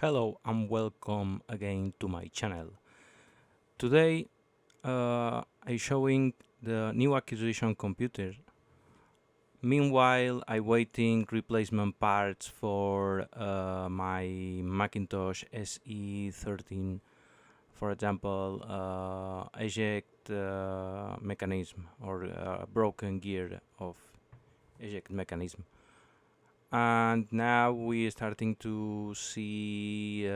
Hello and welcome again to my channel. Today I'm showing the new acquisition computer. Meanwhile, I'm waiting replacement parts for my Macintosh SE13. For example, eject mechanism or broken gear of eject mechanism. And now we're starting to see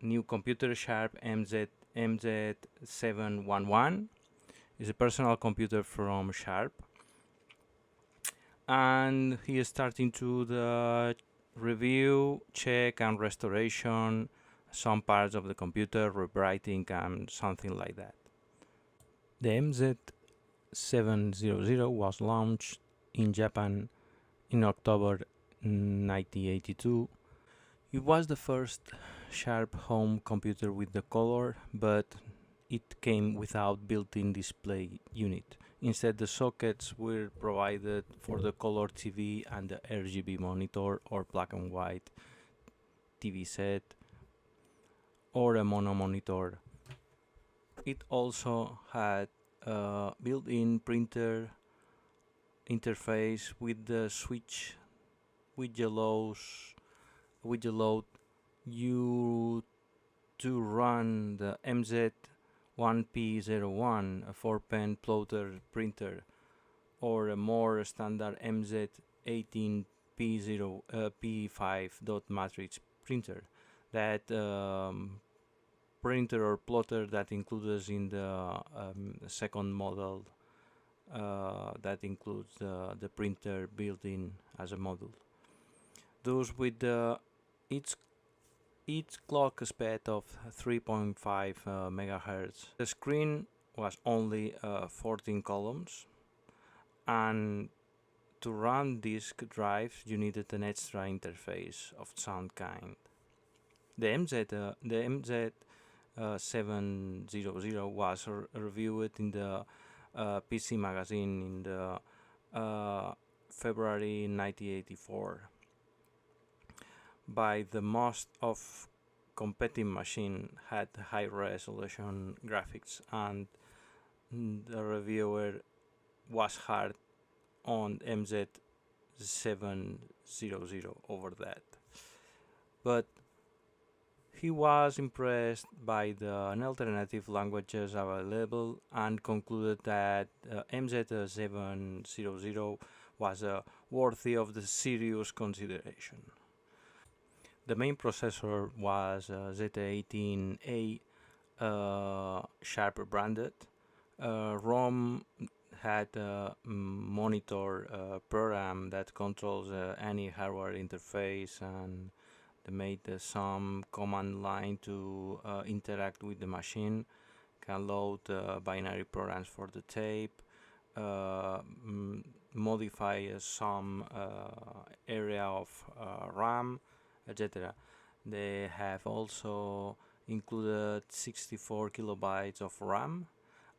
new computer Sharp MZ-711. It's a personal computer from Sharp, and he is starting to the review, check, and restoration some parts of the computer, rewriting, and something like that. The MZ-700 was launched in Japan in October 1982. It was the first Sharp home computer with the color, but it came without built-in display unit. Instead, the sockets were provided for the color TV and the RGB monitor or black and white TV set or a mono monitor. It also had a built-in printer interface with the switch which allows you to run the MZ-1P01, a 4-pen plotter printer, or a more standard MZ-18P5 dot matrix printer. That printer or plotter that includes in the second model that includes the printer built in as a module. Those with each clock speed of 3.5 megahertz. The screen was only 14 columns, and to run disk drives you needed an extra interface of some kind. The MZ-700 was reviewed in the PC magazine in the February 1984 by the most of competing machine had high resolution graphics, and the reviewer was hard on MZ-700 over that, but he was impressed by the alternative languages available and concluded that MZ-700 was worthy of the serious consideration. The main processor was Z18A, Sharp branded. ROM had a monitor program that controls any hardware interface, and they made some command line to interact with the machine, can load binary programs for the tape, modify some area of RAM, etc. They have also included 64 kilobytes of RAM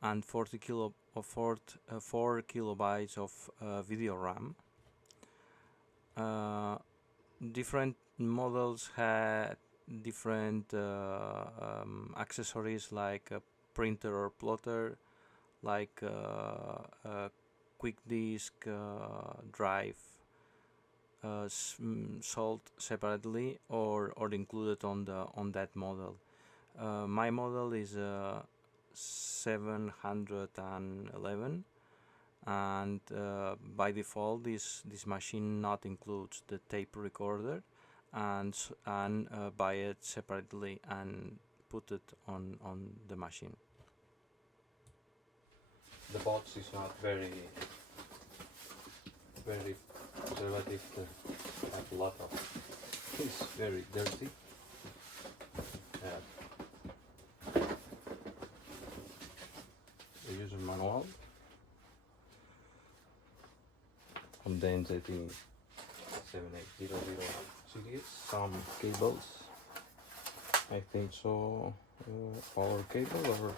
and 4 kilobytes of video RAM. Different models had different accessories like a printer or plotter, like a quick disk drive sold separately or included on that model. My model is 711, and by default this machine not includes the tape recorder, and buy it separately and put it on the machine. The box is not very conservative. Have a lot of, it's very dirty. The user manual from the MZ-7800 series, some cables, I think so, power cable or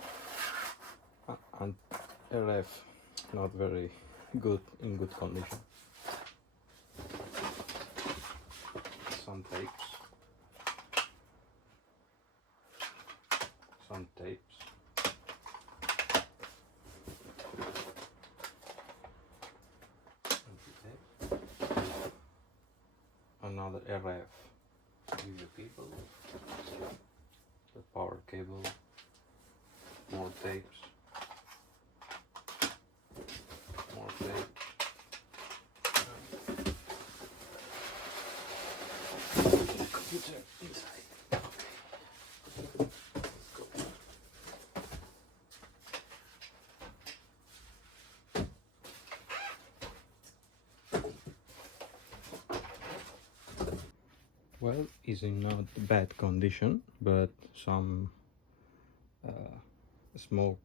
and RF, not very good, in good condition. Some tapes, another RF video cable, the power cable, more tapes, more tape. Computer inside. Okay. Let's go. Well, it's in not bad condition, but some smoke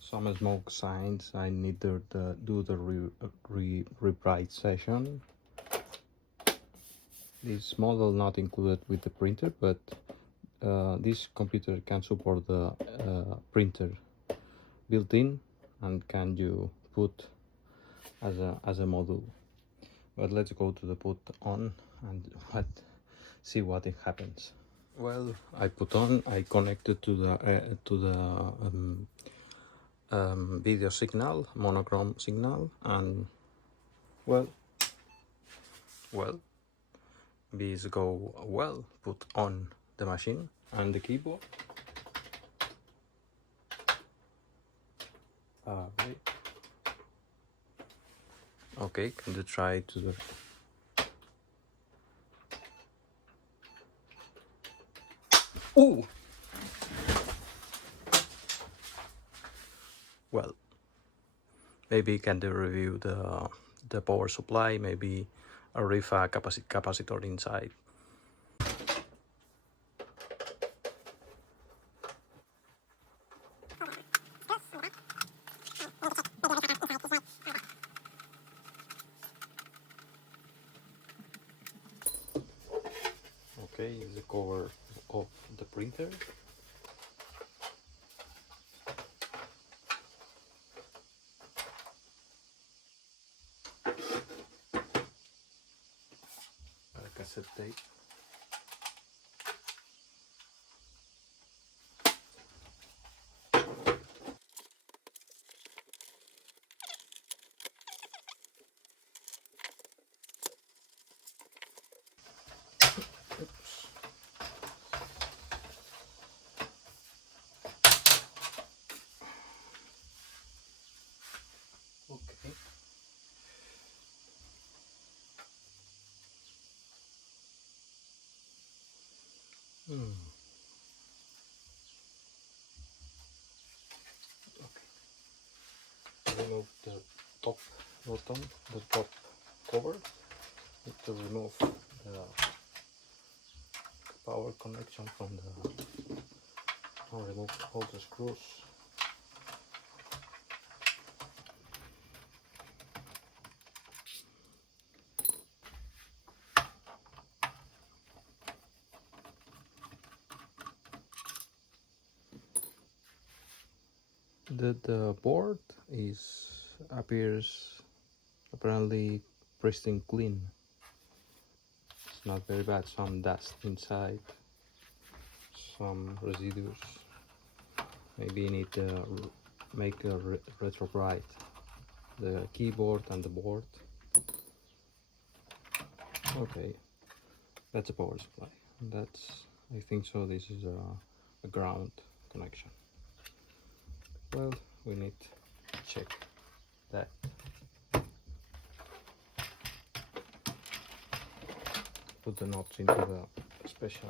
some smoke signs. I need to do the rebright session. This model not included with the printer, but this computer can support the printer built in, and can you put as a module. But let's go to the put on and see what it happens. Well, I put on, I connected to the video signal, monochrome signal, and well, these go well. Put on the machine and the keyboard. Wait. Okay, can you try to the ooh. Well, maybe can they review the power supply, maybe a rifa capacitor inside. Okay, is the cover of the printer. Cassette tape. Oops. Okay. Okay. Remove the top bottom, the top cover. Need to remove the power connection from the. I'll remove all the screws. The board appears apparently pristine clean. It's not very bad. Some dust inside, some residues. Maybe you need to make a retrobright the keyboard and the board. Okay, that's a power supply. I think so. This is a ground connection. Well, we need to check that. Put the knobs into the special.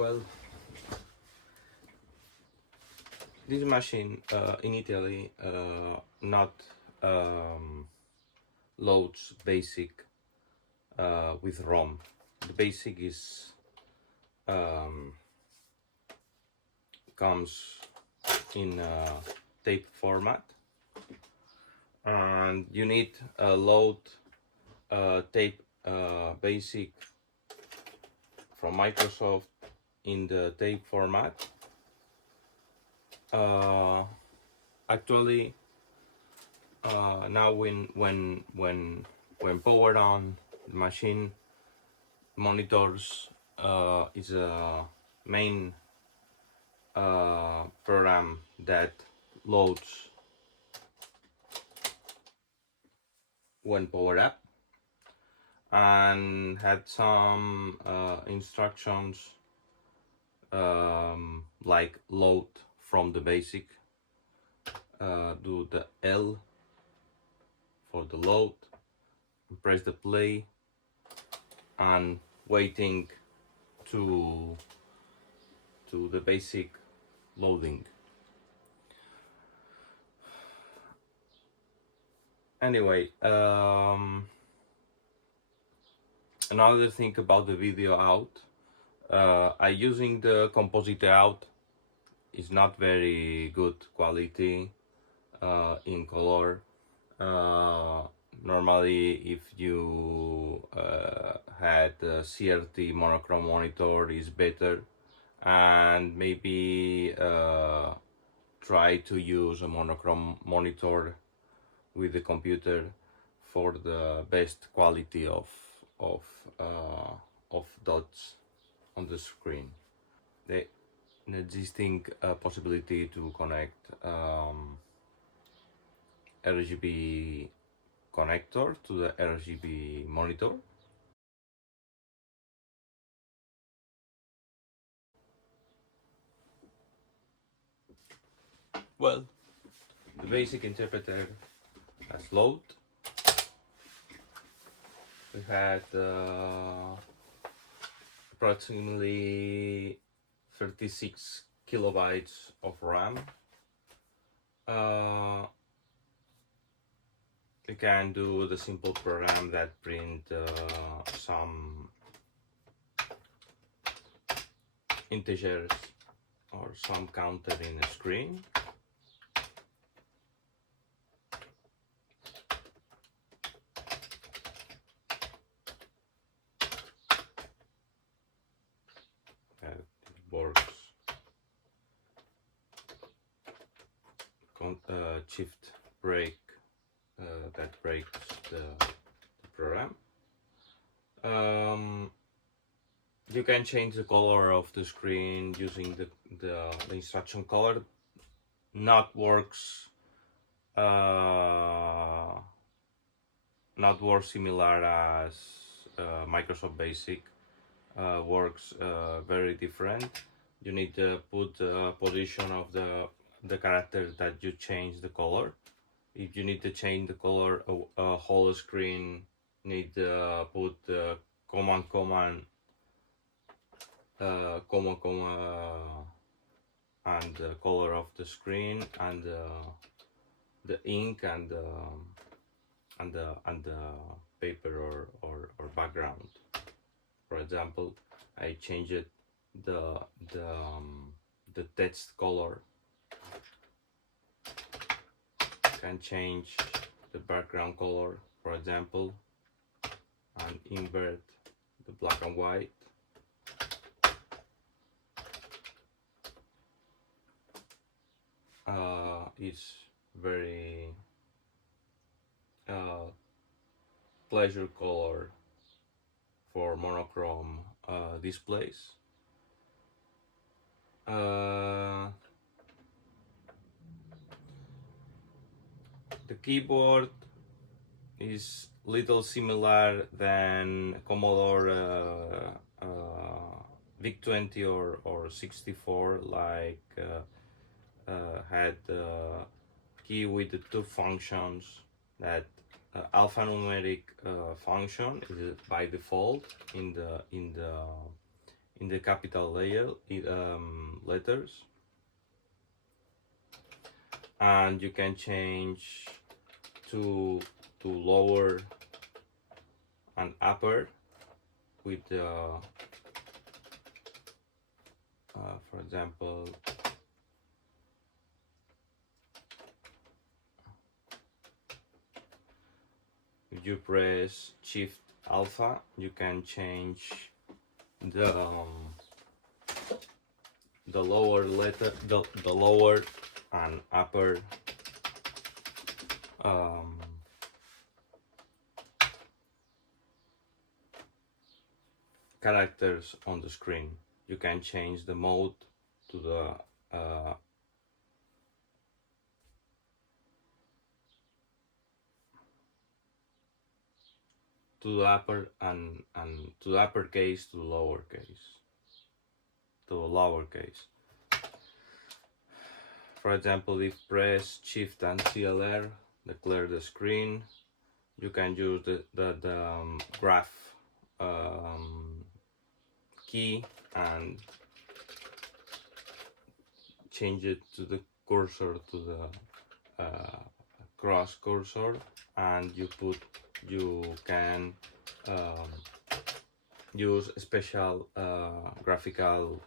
Well, this machine in Italy not loads basic with ROM. The basic is comes in tape format, and you need a load tape basic from Microsoft in the tape format. Actually, now when powered on, the machine monitors is a main program that loads when powered up, and had some instructions like load from the basic, do the L for the load, press the play, and waiting to the basic loading. Anyway, another thing about the video out, I using the composite out is not very good quality in color. Normally, if you had a CRT monochrome monitor, is better, and maybe try to use a monochrome monitor with the computer for the best quality of dots on the screen. The existing possibility to connect RGB connector to the RGB monitor. Well, the basic interpreter has load. We had approximately 36 kilobytes of RAM. You can do the simple program that print some integers or some counter in the screen. It works. Shift break that breaks the program. You can change the color of the screen using the instruction color. Not works similar as Microsoft Basic. Works very different. You need to put the position of the character that you change the color. If you need to change the color a whole screen, need to put command and the color of the screen and the ink and the paper or background. For example, I changed the text color. Can change the background color, for example, and invert the black and white. It's very pleasure color for monochrome displays. The keyboard is little similar than Commodore VIC-20 or 64, like had key with the two functions. That alphanumeric function is by default in in the capital letters, and you can change to lower and upper with for example, if you press Shift Alpha, you can change the lower letter, the lower and upper characters on the screen. You can change the mode to the upper and to the uppercase to the lowercase. For example, if press Shift and CLR, declare the screen, you can use the graph key and change it to the cursor, to the cross cursor, and you can use special graphical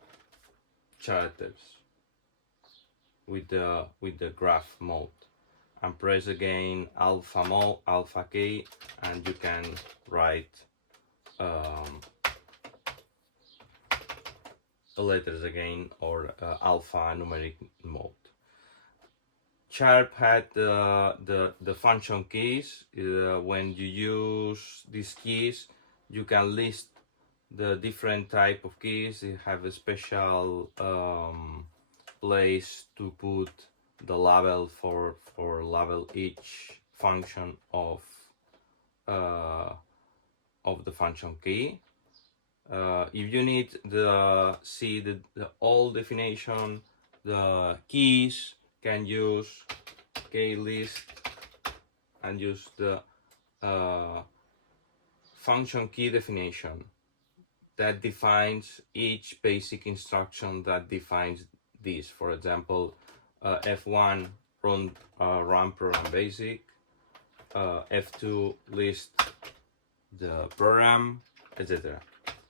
characters with the graph mode, and press again alpha key, and you can write the letters again, or alpha numeric mode. Sharp had the function keys. When you use these keys, you can list the different type of keys. They have a special place to put the label for label each function of the function key. If you need to see the all definition, the keys, can use key list and use the function key definition that defines each basic instruction that defines this. For example, F1 run program basic, F2 list the program, etc.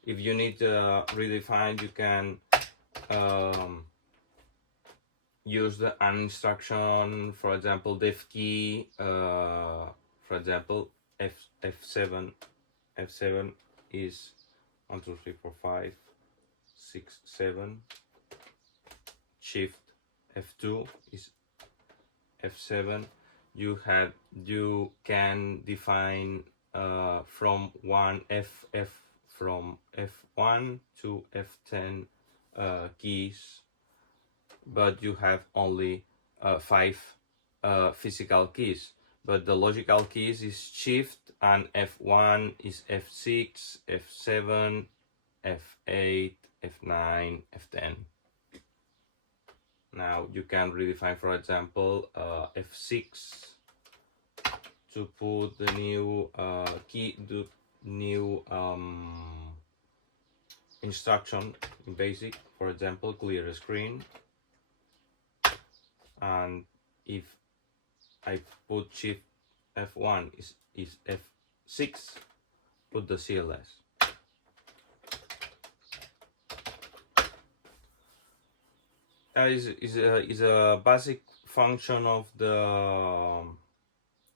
If you need to redefine, you can use an instruction, for example, def key, for example, F7 is 1, 2, 3, 4, 5, 6, 7. Shift F2 is F7. You can define from F1 to F10 keys, but you have only 5 physical keys. But the logical keys is Shift, and F1 is F6, F7, F8, F9, F10. Now you can redefine, for example, F6 to put the new key, the new instruction in basic, for example, clear a screen. And if I put Shift F1 is F6, put the CLS. That is a basic function of the,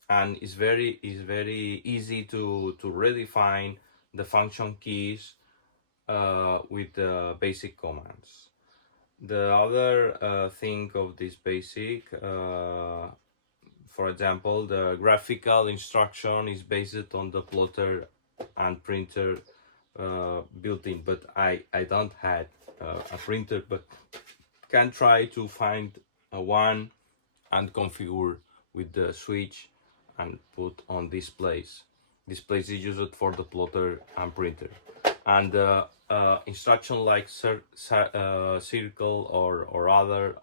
and it's very easy to redefine the function keys with the basic commands. The other thing of this basic, for example, the graphical instruction is based on the plotter and printer built-in, but I don't have a printer, but can try to find one and configure with the switch and put on displays. Displays is used for the plotter and printer, and instruction like circle or other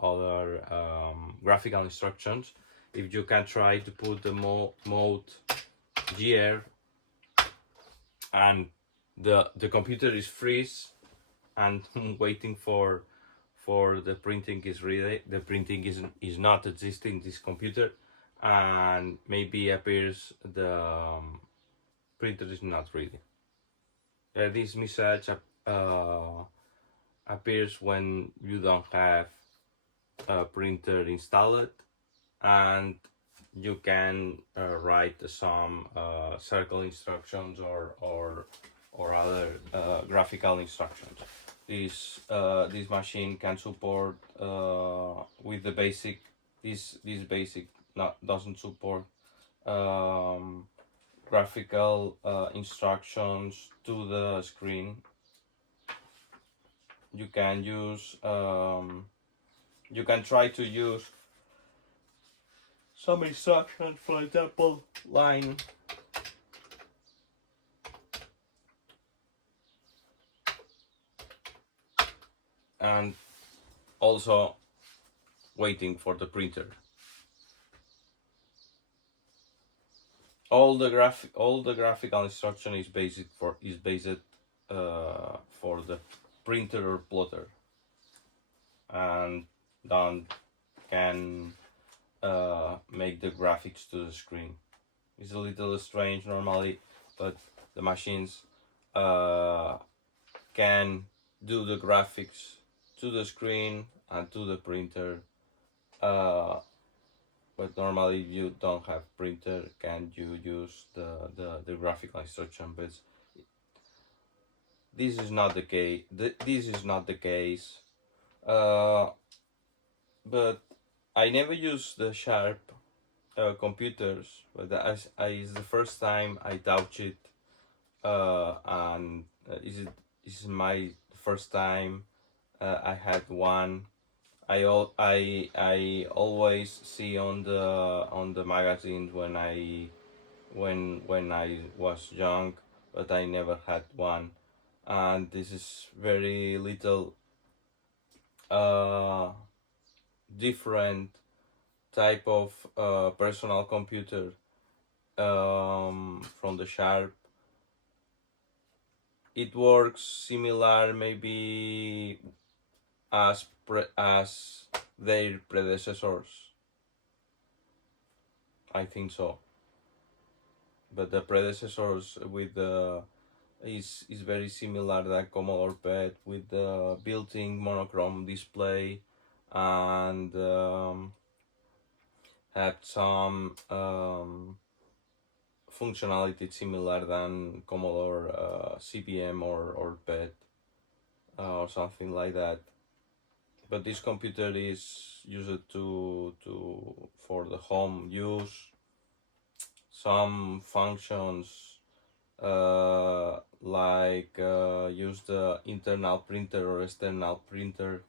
graphical instructions. If you can try to put the mode GR and the computer is freeze, and waiting for the printing is ready. The printing is not existing this computer, and maybe appears the printer is not ready. This message appears when you don't have a printer installed, and you can write some circle instructions or other graphical instructions. This machine can support with the basic. This basic not doesn't support graphical instructions to the screen. You can use you can try to use some instructions, for example, line and also waiting for the printer. All the graphical instruction is based for the printer or plotter, and then can make the graphics to the screen. It's a little strange normally, but the machines can do the graphics to the screen and to the printer. But normally if you don't have printer, can you use the graphical instruction? But this is not the case. This is not the case. But I never use the Sharp computers, but it's the first time I touch it, and is my first time I had one. I always see on the magazines when I was young, but I never had one, and this is very little different type of personal computer from the Sharp. It works similar maybe as their predecessors. I think so. But the predecessors with the is very similar than Commodore PET, with the built-in monochrome display, and had some functionality similar than Commodore CPM or PET or something like that. But this computer is used for the home use. Some functions like use the internal printer or external printer